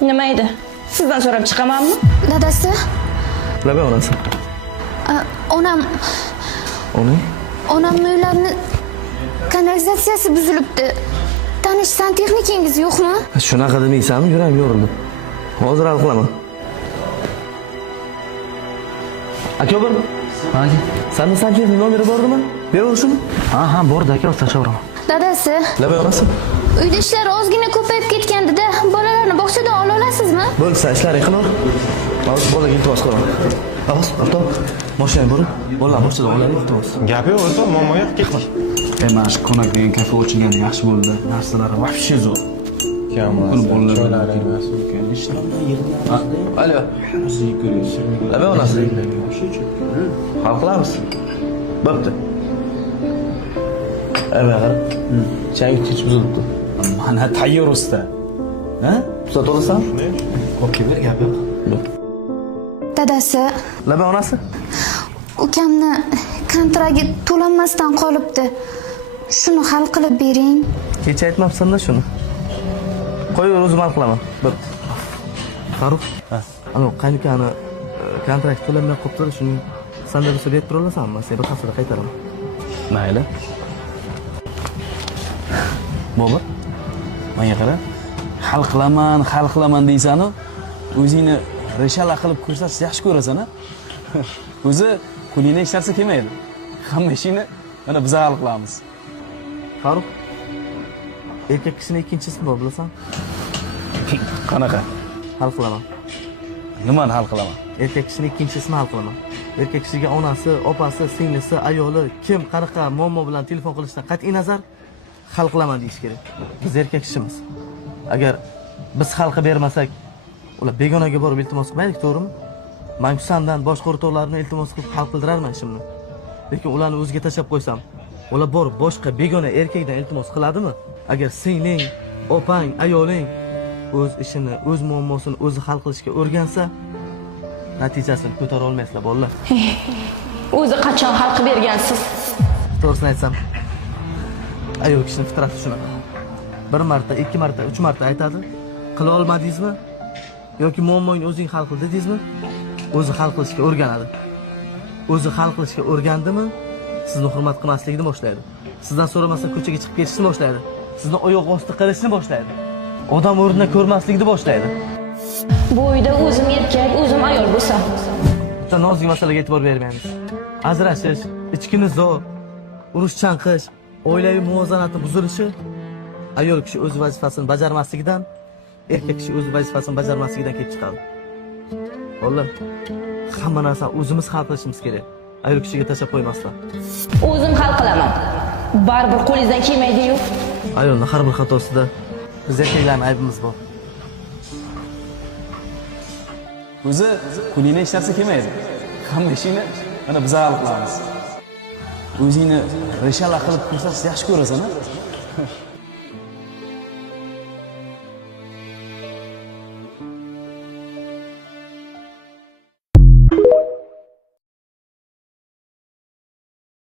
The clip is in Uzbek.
Nima edi? Sizdan so'rab chiqamanmi? Dadasi, Labay onasi. onam uylarni kanalizatsiyasi buzilibdi. Tanish santexnikingiz yo'qmi? Shunaqa demaysanmi? Yuram yorildi. Hozir hal qilaman. Aka bir. Aka. Sanda santexnik nomeri bordimi? Beraverishmi? Ha, bordi aka, tashlayveraman. Dadasi, Labay onasi. uyda ishlar ozgina ko'payib ketganda bolalarni bog'chadan ola olasizmi? Bo'lsa ishlaring qilur. Hozir bolaga iltimos qilaman. Avaz, avtom. Mashina bor. Bolalar bog'chadan oladi iltimos. Gap yo'q, o'rtoq, muammo yo'q, ketdik. Mana shu ko'nak degan kafe ochilgani yaxshi bo'ldi. Narsalari voобще zo'r. Buni bolalar Alo. Labay onasi. Hal qilamiz. Bo'pti. Ana qara. Chang kech buzilibdi. mana tayyor usta. Ha? Tuzat olasan? Qo'yib ber, gap yo'q. Dadasi, Labay onasi. ukamni kontragi to'lanmasdan qolibdi. Shuni hal qilib bering. Kecha aytmabsan-da shuni. Qo'yaver, o'zim hal qilaman. Bo'pti. Farruh. Ana qanikani kontrakt to'lanmay qolibdi, shuning sanda bo'lsa berib tura olasanmi? Men bir haftada qaytaraman. Mayli. Bobur, menga qara. Hal qilaman deysan-ku, o'zingni reshala qilib ko'rsatish yaxshi ko'rasan-a? O'zi qo'lingdan hech narsa kelmaydi. Hamma ishini mana biz hal qilamiz. Farruh. Erkak kishining ikkinchisi bor, bilasan? Qanaqa? Hal qilaman. Nimani hal qilaman? Erkak kishining ikkinchisini hal qilaman. Erkak kishiga onasi, opasi, singlisi, ayoli kim qanaqa muammo bilan telefon qilishidan qat'iy nazar hal qilaman deyish kerak. Biz erkak kishimiz. Agar biz hal qilib bermasak, ular begonaga borib iltimos qilmaylik, to'g'rimi? Men sandan boshqa o'rtoqlarni iltimos qilib hal qildirarman ishimni. Lekin ularni o'ziga tashlab qo'ysam, ular borib boshqa begona erkakdan iltimos qiladimi? Agar singling, opang, ayoling o'z ishini, o'z muammosini o'zi hal qilishga o'rgansa, natijasini ko'tara olmaysizlar, bolalar. O'zi qachon hal qilib bergansiz? To'g'risini aytsam, ayol kishining fitrati shunaqa. Bir marta, ikki marta, uch marta aytadi. Qila olmadingizmi? Yoki muammoni o'zing hal qil dedingizmi? O'zi hal qilishga o'rganadi. O'zi hal qilishga o'rgandimi, sizni hurmat qilmaslikni boshlaydi. Sizdan so'ramasa ko'chaga chiqib ketishni boshlaydi. Sizni oyoq osti qilishni boshlaydi. Odam o'rnidan ko'rmaslikni boshlaydi. Bu uyda o'zim erkak, o'zim ayol bo'lsam. Bitta nozik masalaga e'tibor bermaymiz. Ajrashish, ichki nizo, urush chanqish, oilaviy muvozanatni buzilishi ayol kishi o'z vazifasini bajarmasligidan, erkak kishi o'z vazifasini bajarmasligidan kelib chiqadi. Bolalar, hamma narsani o'zimiz hal qilishimiz kerak. Ayol kishiga tashlab qo'ymasdan. O'zim hal qilaman. Baribir qo'lingizdan kelmaydi-yu. Ayolning har bir xatosida biz erkaklarning aybimiz bor. O'zi qo'lingdan hech narsa kelmaydi. Hamma ishini mana biz hal qilamiz. O'zingni reshala qilib ko'rsatish yaxshi ko'rasan-a?